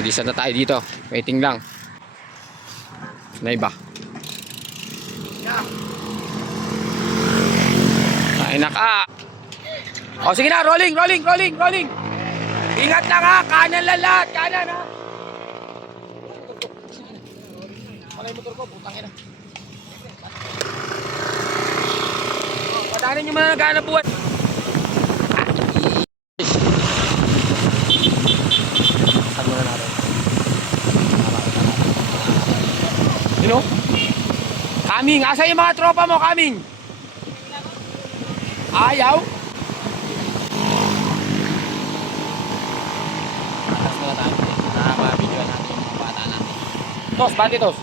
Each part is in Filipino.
Mag-isa na tayo dito. Waiting lang. Na iba. Ay naka. O sige na, rolling. Ingat lang ha, kanan lang lahat, kanan ha. Malay motor ko, putang ina. Padanin yung mga naghanap buwan. Saan muna natin? You know? Kaming, asa yung mga tropa mo, Kaming? Ayaw? Atras muna tayo. Nakaka-video natin yung mga bata natin. Tos, bati tos.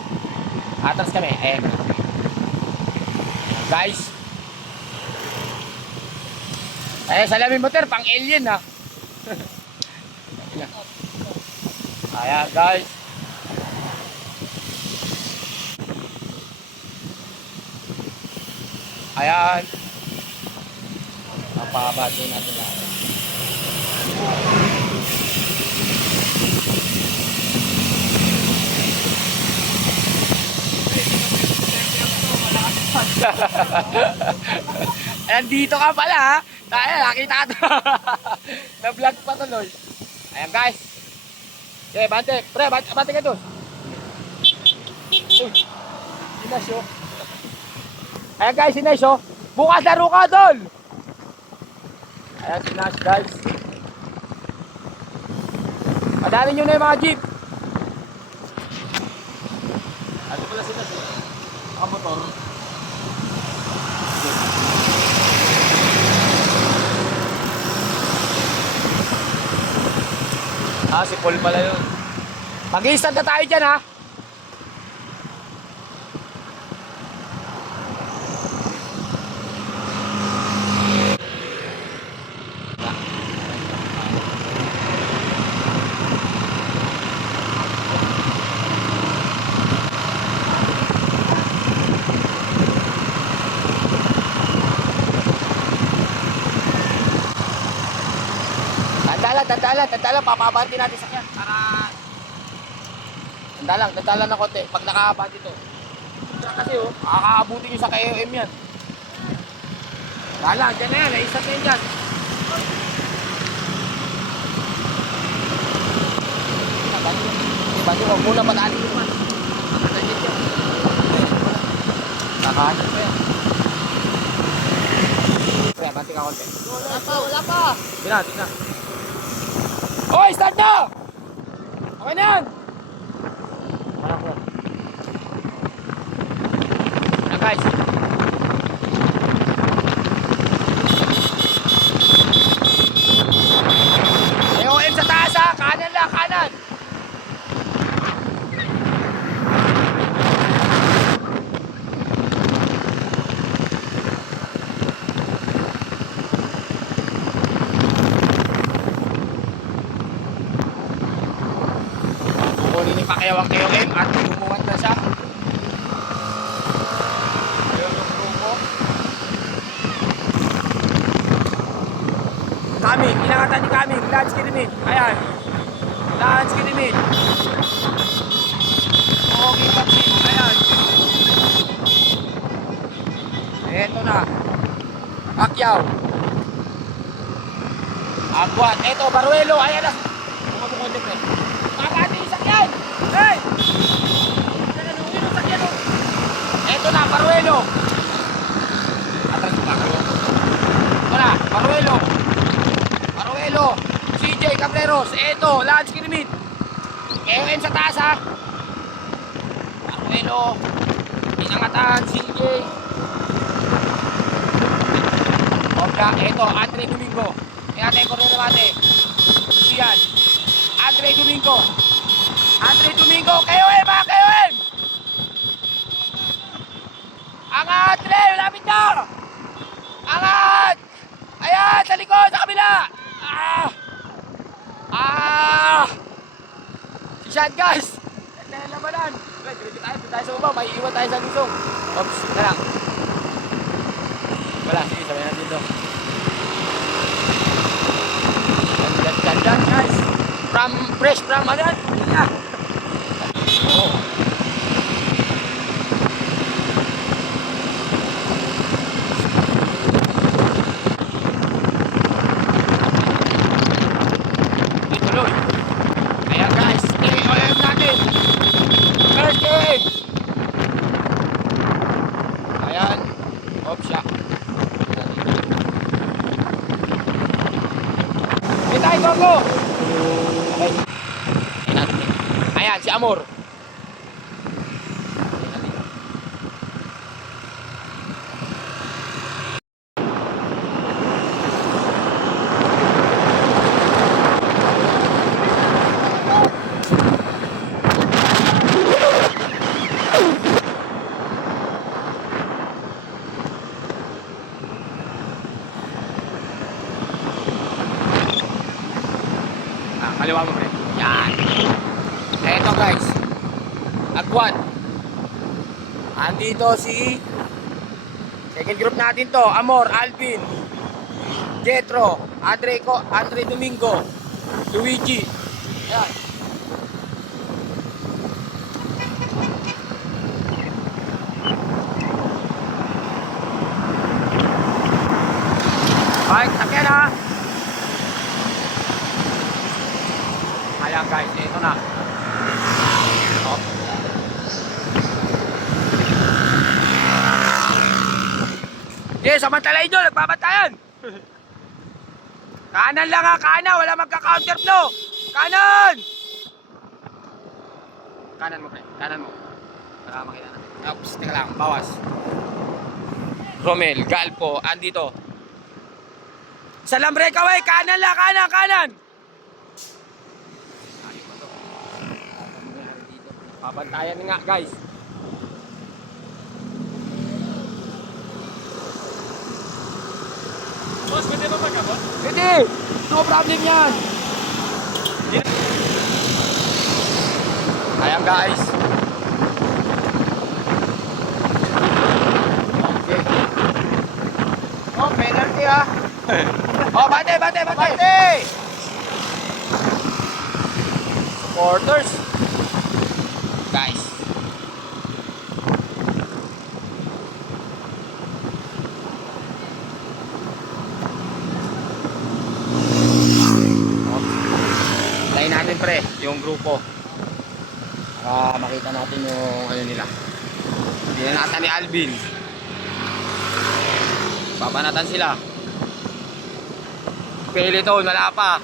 Atras kami. Guys. Salamin motor, pang alien ha. Ayan guys. Ayan. Napabati natin lahat. Nandito ka pala ha. Tayo, nakita ka to. Na-vlog pa tuloy. Ayan guys. Okay, bante. Pre, bante ka doon. Sinasyo. Ayan guys, sinasyo. Bukas laro ka doon. Ayan, sinas guys. Padanin nyo na yung mga jeep. Ano pala sinasyo? Nakamotor. Si Paul pala yun. Mag-i-stand na tayo dyan ha. Tandalan, papabanti natin sa kyan para tandalan na konti pag nakabanti to. Kasi makakaabuti nyo sa KOM yan. Tandalan, dyan na yan, naisat na yan dyan. Banti, huwag muna pataanin yung man. Nakakagit yan. Nakakagit pa yan. Kaya, banti ka konti. Wala pa. Tignan. Hoy, start na! Okay na yan! Parang ko. Na guys. KOM sa taas ha! Kanan lang, kanan! Kukunin yung pakayawang KOM at lumuwan na siya. Ayun yung grupo. Kaming, inangatan ni Kaming. Lance Kilimit. Ayan. Lance Kilimit. Okay, Patsik. Ayan. Eto na. Pacquiao. Agwat. Eto, Baruelo. Ayan na. Kumabukod eh. Pakati yung sakyan! Hey! Nanaluhin yung sakyan o! Eto na, Baruelo! Atras mo kakalo. Ito na, Baruelo! CJ Cabreros! Eto, Lance Kirimit! KOM sa taas ha! Baruelo! Inangatan, CJ! Obra, eto, Andre Domingo! Tingnan yung korner naman eh! Yan! Andre Domingo, KOM ha, KOM! Angat, Andre, malapit na! Angat! Ayan, sa likod, sa kabila! Si Shad, guys! Kaya labanan! Diretso tayo sa baba, may iwan tayo sa lusong. Oops, na lang. Wala, sige, sabay natin dito. Dyan, guys! fresh from ano yan? Yeah. Oh. Ituloy. Ayan guys, KOM natin. First KOM. Ayan. Off siya. Hey tayo, go! Okay. Ayan, si Amor. Kaliwa mo, pre. Yan. Eto guys. Agwan. Andito si second group natin to. Amor, Alvin, Jetro, Andre Domingo, Luigi. Yan. Ay, takyan ha. Ayan guys, ito na. Oh. Okay, samantalain nyo, nagbabantayan. Kanan lang ha, kanan, wala magka-counter flow. Kanan! Kanan mo, pre, kanan mo. Para makita natin. Oops, teka lang, bawas. Romel, Galpo, andito. Sa lambre kaway, kanan lang, kanan. Pabantayan nga guys. Boss, pwede ba magkabot? Pwede! No problem yan! Ayan guys. Okay. Oh, penalty ha! Oh, bate! Supporters! Guys. Tayo natin pre, yung grupo. Para makita natin yung ano nila. Binanatan ni Alvin. Babanatan sila. Peloton, wala pa.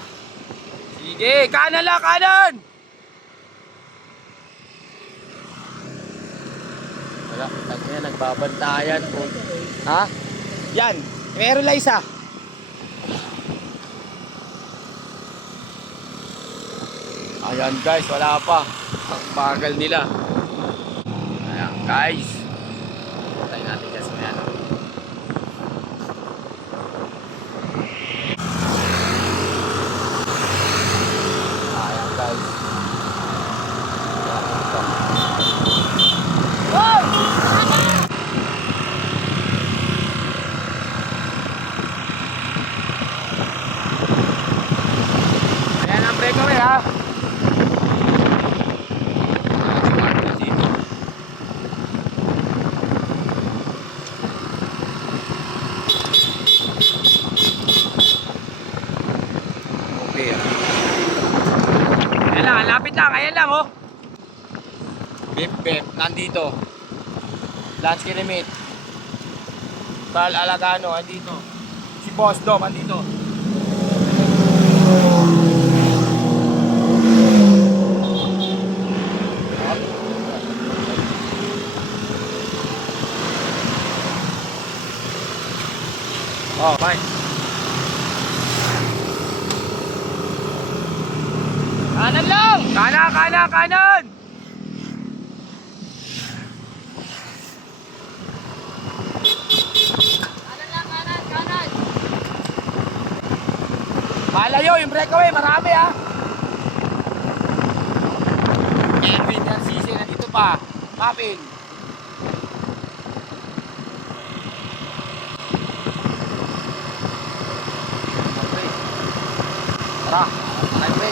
Sige, kanan lang, kanan! Wala, tagnya nagbabantayan po. Ha? Yan, meron lang isa. Ayan guys, wala pa. Ang bagal nila. Ayan guys. Patay natin kasi na yan. Ayan guys. Ayan ang breakaway ha. Lapit lang, ayan lang oh. Bip, nandito. Lansky Remit. Carl Alagano, andito. Si Boss Dom, andito. Oh, bye. Kanan lang! Kanan! Kanan lang, kanan! Malayo yung breakaway, marami ha! Edwin, Narcisse, nandito pa. Mapin. Tara, pre.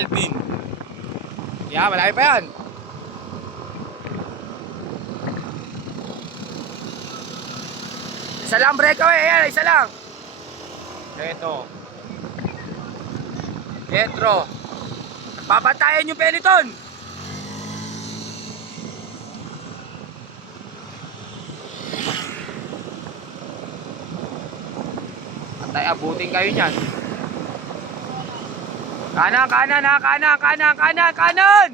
Alvin. Yeah, malaki pa yan. Isa lang breakaway, ayan, isa lang. Ito. Jetro. Babantayan yung Peliton. Antay, abutin kayo niyan. Kanan, kanan ha, kanan, kanan, kanan, kanan!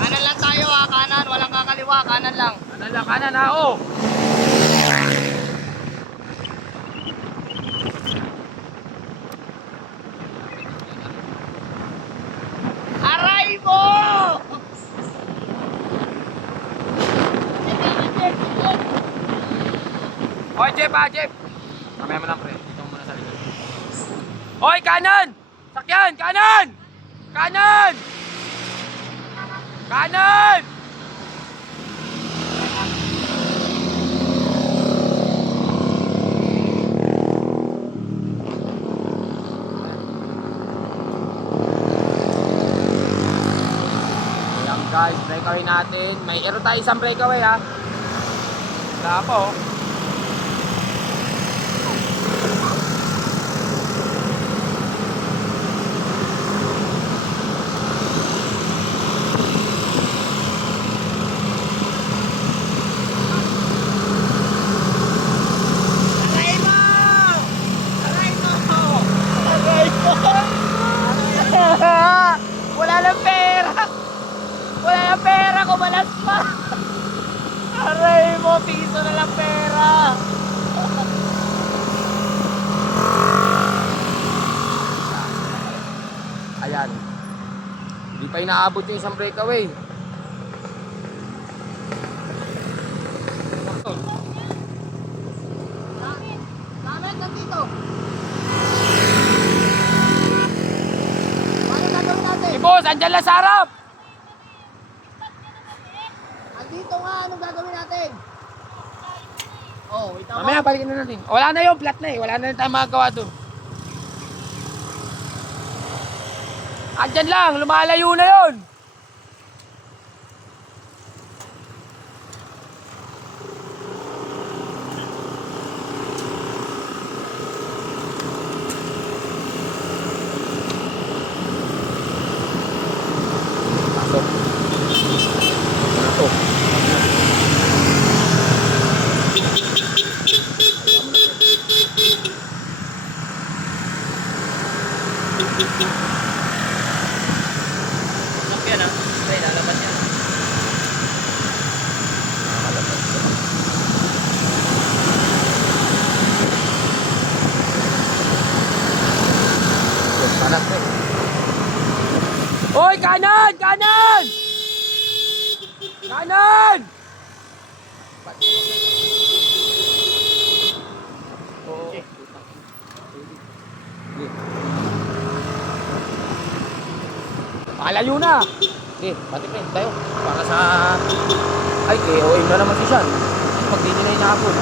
Kanan lang tayo ha, kanan, walang kakaliwa, kanan lang. Kanan ha, oh! Aray mo! Oy, Jeff ha, Jeff! Kamaya mo lang, pre. Dito muna sa likod. Oy, kanan! Sakyan, kanan! Kanan! Kanan! Ayan guys, breakaway natin. May ero tayo isang breakaway ha. Wala pa oh. Aray mo! Aray mo! Aray mo! Wala ng pera! Wala ng pera, kumalas pa! Aray mo! Piso na lang pera! Ayan. Hindi pa inaabot yung isang breakaway. Bakit nandito? Paano gagawin natin? Si boss, andyan lang sa harap! Andito nga, anong gagawin natin? Oh, itaw Mamaya, balikin na natin. Wala na yung flat na eh. Wala na rin tayong magagawa doon. Andyan lang, lumalayo na yun. Pasok. Pasok. Lock yan ah. Okay, lalabas yan. Kanan, pre. Hoy, kanan! Kanan! Kanan! Oo. Malayo na. Okay, pati pre, tayo. Para sa... Ay, KOM na naman si Sean. Pag di nila inaapon.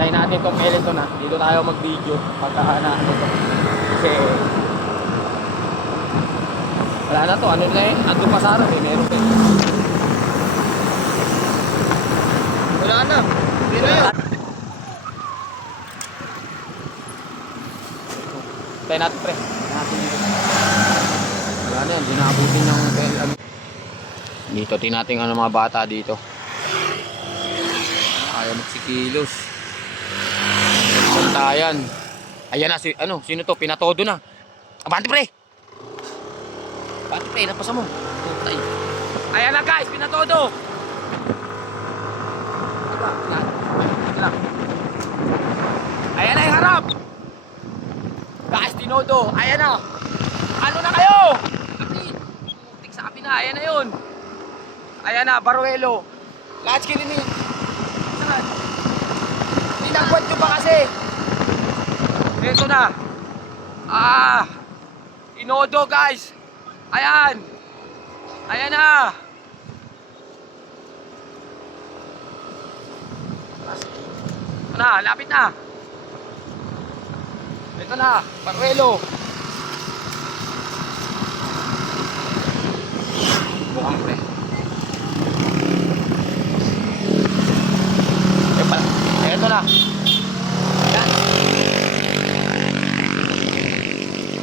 Tayo natin itong Peloton na. Dito tayo mag-video. Pagkahanaan ko to. Kasi... Wala na to. Ano na eh? Ando pa sa harap eh. Meron pa eh. Wala na. Hindi na yun. Tayo natin pre. Tayo natin dito. Wala na yan. Di naabutin ng Peloton. Dito tinating ano mga bata dito. Kaya magsikilos. Santayan. Ayan na. Ano? Sino to? Pinatodo na. Abante pre! Abante pre. Napasa mo. Putay. Ayan na guys. Pinatodo. Diba? Yan. Ito lang. Ayan na yung harap. Guys, tinodo. Ayan na. Ano na kayo? Tik sa kapi na. Ayan na yun. Ayan na. Baruelo. Lahat kilinin. Saan? Hindi na Pinagkwat nyo pa kasi. Ito na. Inodo guys. Ayan. Ayan na. Ito na, lapit na. Ito na, Baruelo. Bukang pre. Ito na. Ayan.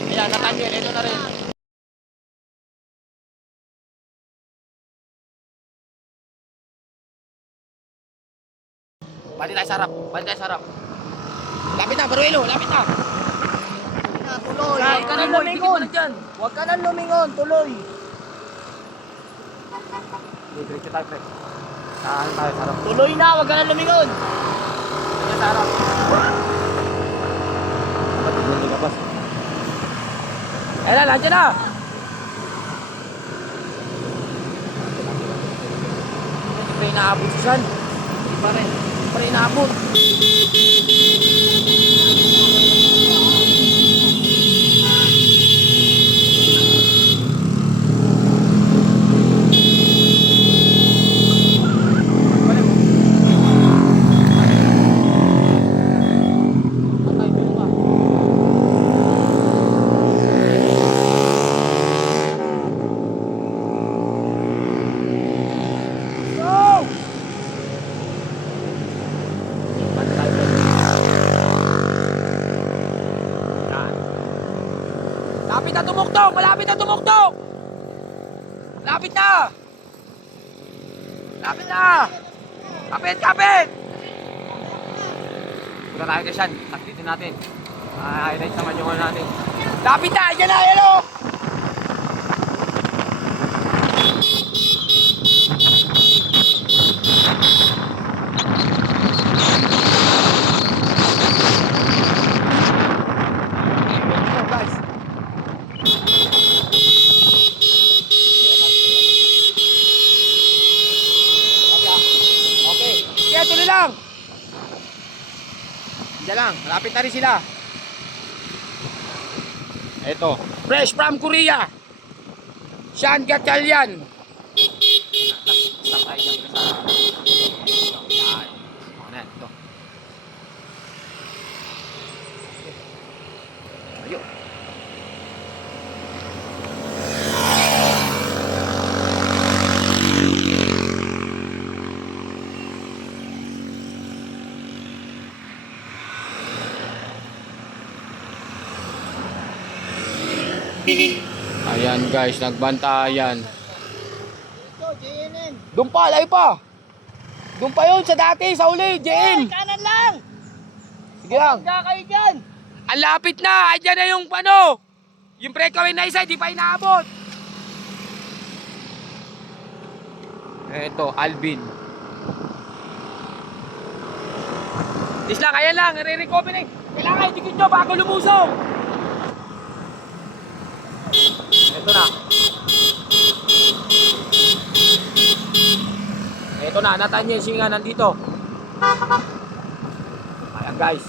Ayan, Nathaniel, ito na rin. Balik tayo sa harap. Balik tayo sa harap. Lapit na, Baruelo. Lapit na. Tuloy. Huwag ka nang lumingon. Huwag ka nang lumingon. Tuloy. Diretso tayo, pre. Saan tayo sa harap? Tuloy na. Huwag ka nang lumingon. Diretso sa harap. Ba't hindi ka bas? Ayan na, nandiyan na. Hindi pa inaabot si Sean. Hindi pa rin. Hindi pa rin inaabot. Malapit na tumuktok! Malapit na tumuktok! Lapit na! Lapit na! Kapit! Kapit! Punta tayo kay Sean. Taktitin natin. Highlight naman yung ano natin. Lapit na! Yan na! Yan o! Lang. Diyan lang, malapit na rin sila. Ito, fresh from Korea. Sean Gatchalian. Stop tayo dyan sa... Yan. Ako na, ito. Ayun. Ayan guys, nagbantayan. Ito, JNN. Doon pa, layo pa. Doon pa yun sa dati, sa uli, JN. Kanan lang. Sige lang. Huwag kayo dyan. Ang lapit na, andyan na yung ano. Yung breakaway na isa, di pa inaabot. Eto, Alvin. Dis lang, ayan lang, re-recover na. Kailangan itikit nyo bago lumusong. Ito na. Ito na, Nathaniel Singa nandito. Ayan guys.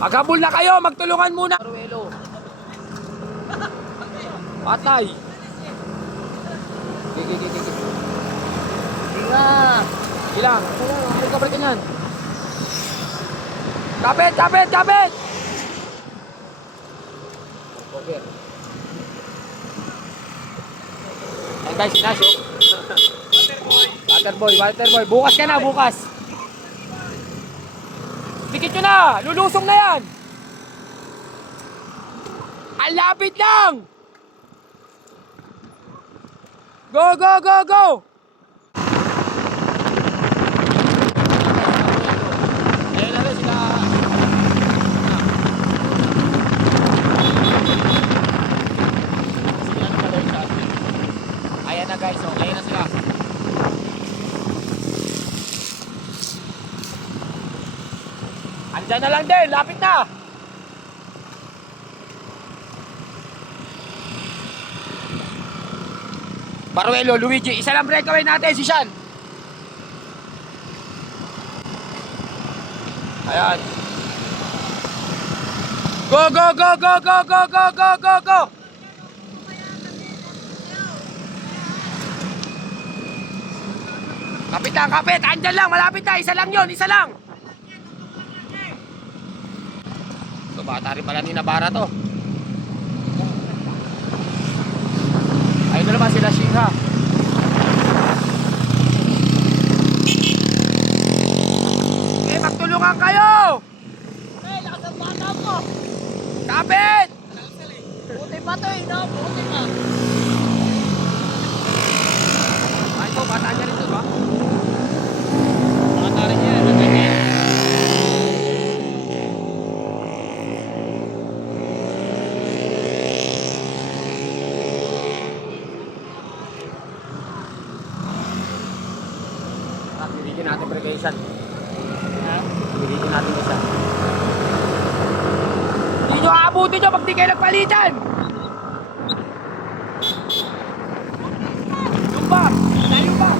Maghabol na kayo, magtulungan muna. Baruelo. Patay. Gigi. Hinga. Ilang. Recover ka niyan. Kapit. Okay. Ayan guys, Ignacio. Waterboy. Bukas ka na, bukas. Dikit nyo na, lulusong na yan. Ang lapit lang. Go. Ayan na rin sila. Ayan na guys, okay na sila. Andyan na lang din, lapit na. Baruelo, Luigi, isa lang breakaway natin si Sean. Ayan. Go, go, go, go, go, go, go, go, go, go! Kapit lang, kapit! Andyan lang, malapit na! Isa lang yun, isa lang! Ito, bata rin pala ni Nabara to. Ayun na naman sila Shingha. Eh, magtulungan kayo! Eh, lakas ang bata mo. Kapit! Buti pa to eh, no? Buti pa. Ay, ito, bata niya rin to, ba? Bata rin yan. Bata rin yan. Bigyan natin precaution. Ha? Bigyan natin isa. Hindi nyo aabutin nyo pag di kayo nagpalitan! Yung ba? Tayo ba?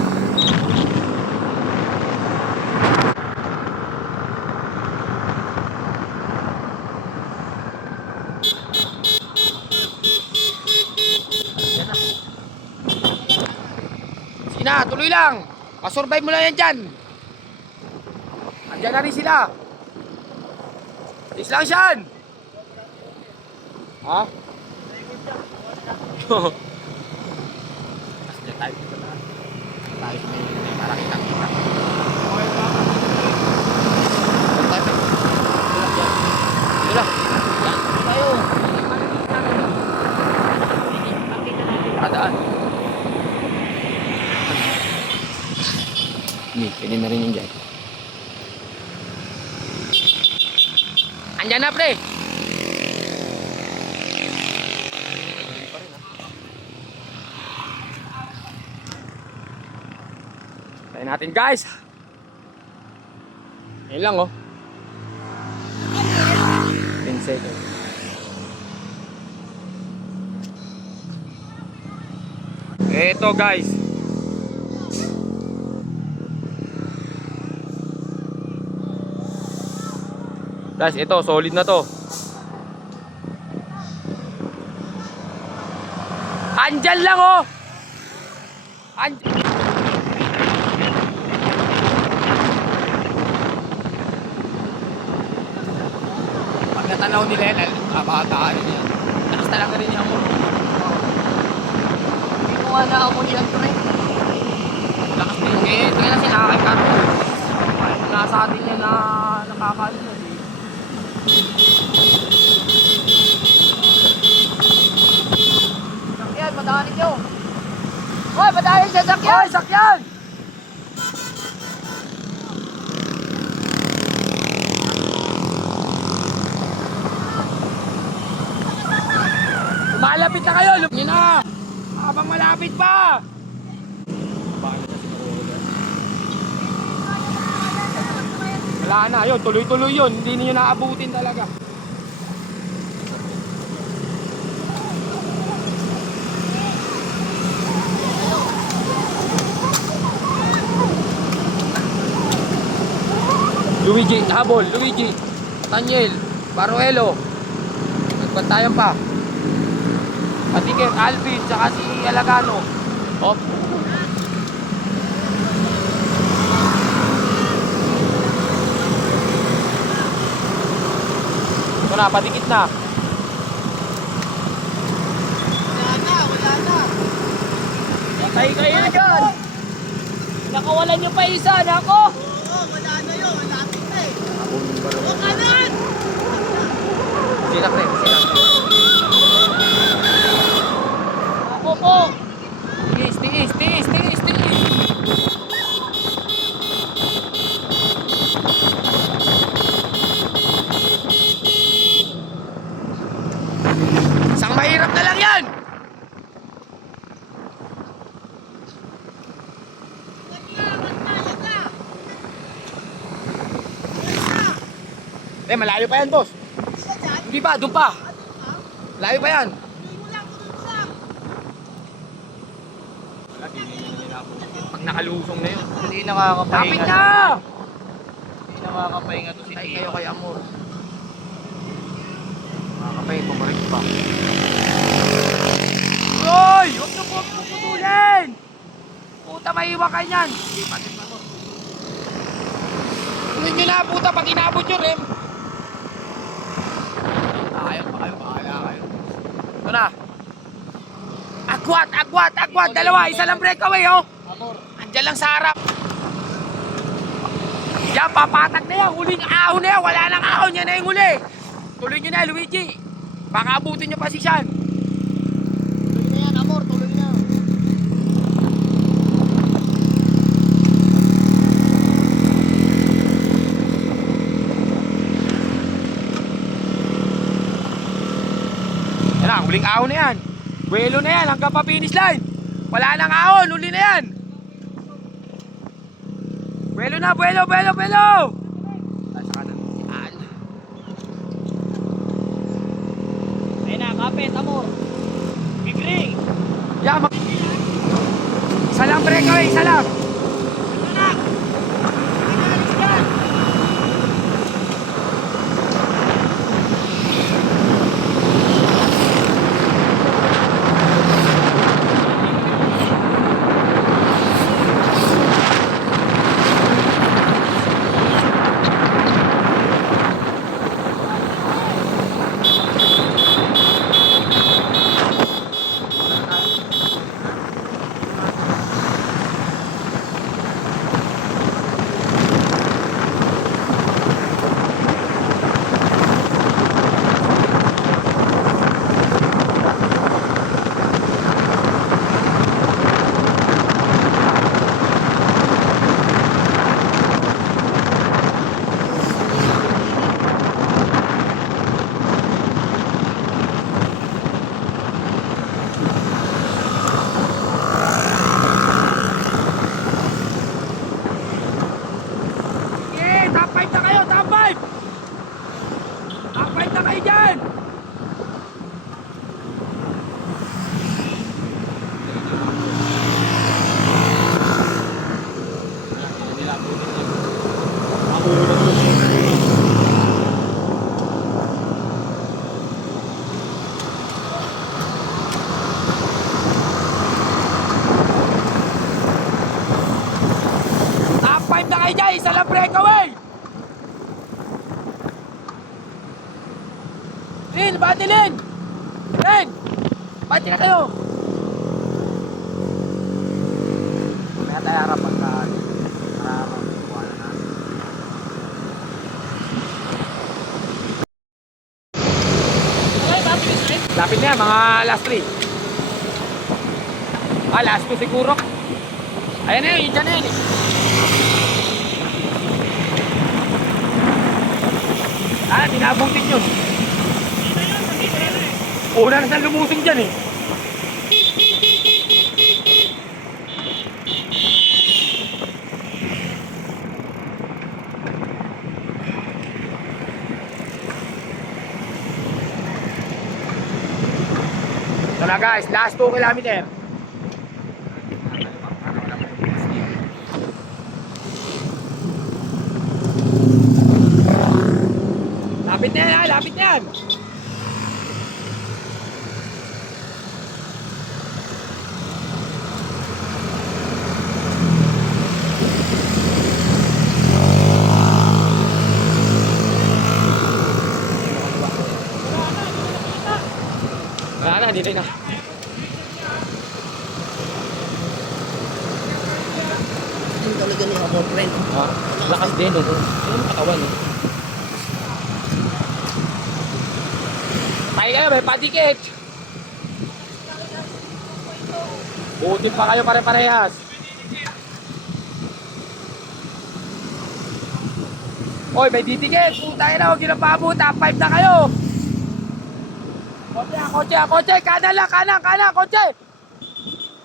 Sige na, tuloy lang! Masurvive mo lang yan dyan! Andyan na rin sila! Is lang siyan! Ha? Mas dyan tayo dito na. Tayo may para kitang-kita. Dito lang. Yan, tayo. Adaan. Hindi, pwede na rin yung dyan. Andyan na, pre! Tayo natin, guys! Yan lang, oh. 10 seconds. Eto, guys. Guys, ito, solid na to. Andyan lang, oh! Pag natanaw nila yan, baka yan. Lakas talaga rin yung amor. Hindi ko nga naamoy yan, pre. Lakas din. Eh, ito yan kasi nakakay ka. Nasa atin yan na nakakaano. Sakyan, madaanin nyo. Hoy, madaanin siya, sakyan! Hoy, sakyan! Malapit na kayo! Yun na! Habang malapit pa! Wala na yun, tuloy-tuloy yun. Hindi niyo naabutin talaga. Luigi, habol, Luigi, Daniel, Baruelo. Nagbantayan pa. Patikit, Alvin, tsaka si Alagano. Op. Ito na, patikit na. Wala na, wala na. Patay kayo dyan. Nakawalan nyo pa isa, nako. Oo, wala na yun. Malapit na eh. Huwag ka nan! Sinak rin, sinak rin. Ako po. Tiis, tiis, tiis, tiis, tiis. Isang mahirap na lang yan! Eh, malayo pa yan, boss. Hindi pa, doon pa. Malayo pa yan. Wala, di nila pag nakalusong na yun. Hindi nakakapahinga. Kapit na! Hindi nakakapahinga to si Patay kayo kay Amor. Makakapay, pumarik pa. Hoy! Huwag na po puputulin! Puta, may iwa kayo yan. Hindi, patin pa mo. Tuloy nyo na, puta, pag inabot nyo, Rem. Ayaw pa kayo, bahala kayo. Ito na. Agwat, agwat, agwat. Dalawa, isa lang breakaway, oh. Andiyan lang sa harap. Yan, papatag na yan. Huling ahon na yan. Wala nang ahon. Yan na yung huli. Tuloy nyo na, Luigi. Baka abutin nyo pa si Sean. Tuloy na yan, Amor. Tuloy na. Yan na, huling ahon na yan. Buwelo na yan, hanggang pa finish line. Wala nang ahon, huli na yan. Buwelo na, buwelo, buwelo, buwelo. Ay, saka na. Yan. Ayun na, kapit, Amor. Bigring. Yan, isa lang breakaway, isa lang. Ito na. Pinalis yan. Sige, top 5 na kayo, top 5. Top 5 na kayo dyan. Top 5 na kayo dyan, isa lang breakaway. Lin, bati Lin. Lin, bati na kayo. Kaya tayo harap pagka para makuha na natin. Lapit na yan, mga last 3. Last 2 siguro. Ayan na yun, dyan na yun eh. Tinabutin yun. Una na saan lumusing dyan eh. Ito na guys, last 2 kilometer. Lapit na yan, lapit na yan. Wala na, hindi na. Yung talaga ni Amor, friend. Lakas din, oh. Ano yung katawan, oh. Tayo kayo, may patikit. Butin pa kayo pare-parehas. Oy, may titikit. Puta na, huwag nyo na paabot. Top 5 na kayo. Kotse, kotse. Kanan lang, kanan, kanan, kotse.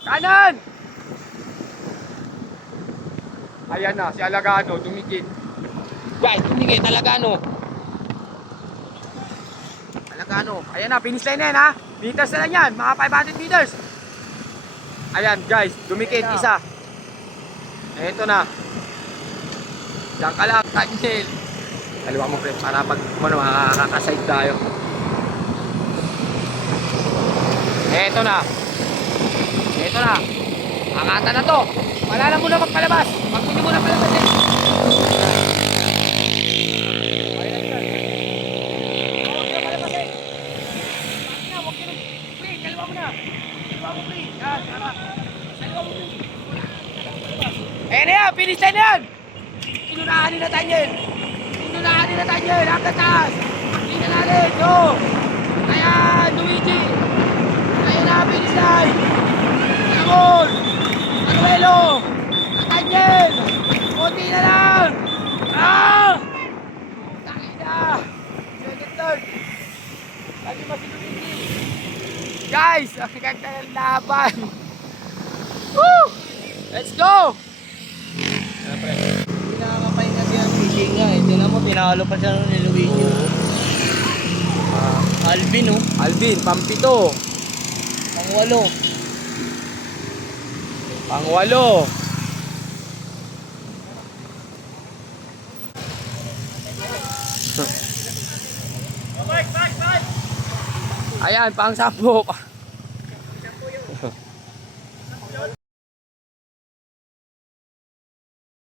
Kanan. Ayan na, si Alagano, dumikit. Guys, dumikit, Alagano. Alagano. Ayan na, finish line na yan ha. Meters na lang yan, mga 500 meters. Ayan guys, dumikit isa. Eto na. Diyan ka lang, Kanyel. Kaliwa mo pre, para pag makakaside tayo. Eto na. Eto na. Angatan na to. Wala na muna magpalabas. Pagpili mo na palabas eh. Huwag na palabas eh. Huwag na. Pre, kaliwa mo na. Kaliwa mo pre. Yan, tama. Kaliwa mo pre. Ayan na yan, finish line na yan. Inunahan ni Nathaniel. Inunahan ni Nathaniel. Hanggang taas. Tingnan natin. Go. Ayan, Luigi. Ayan na, finish line. Ramon. Manuelo. Nathaniel. Konti na lang. Ah! Takin na. Second third. Lagi ba si Luigi? Guys, ang ganda ng laban. Woo! Let's go! Hindi nakakapahinga siya ng fishing nga eh. Tingnan mo, pinalo pa siya ni Luigi. Alvin oh. Alvin, pampito. Pang-walo. Pang-walo. Ayan, pang-sampo.